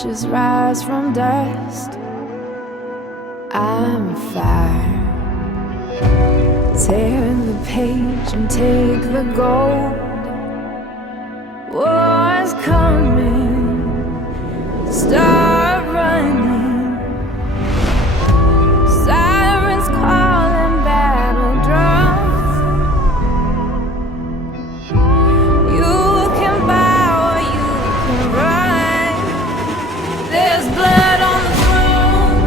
ashes rise from dust. I'm fire. Tear the page and take the gold. War's coming. Start running. Sirens calling battle drums. You can bow or you can run. There's blood on the throne.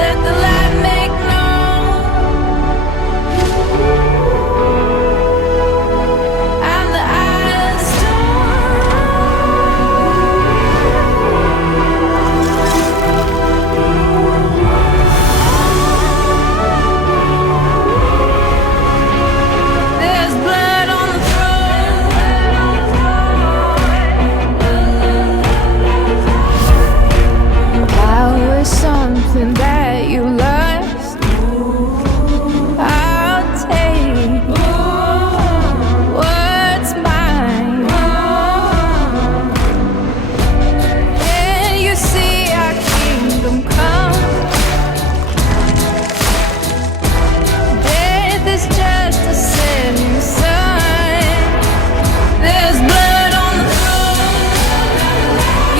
Let the light make known. I'm the iron stone. There's blood on the throne. Power is something that you lost. I'll take what's mine. Can you see our kingdom come? Death is just a setting sun. There's blood on the throne.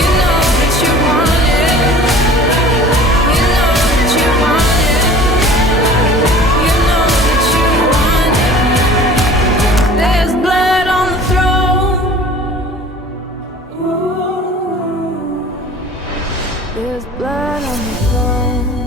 You know that you want it. You know that you want it. You know that you want it. There's blood on the throne. Ooh. There's blood on the throne.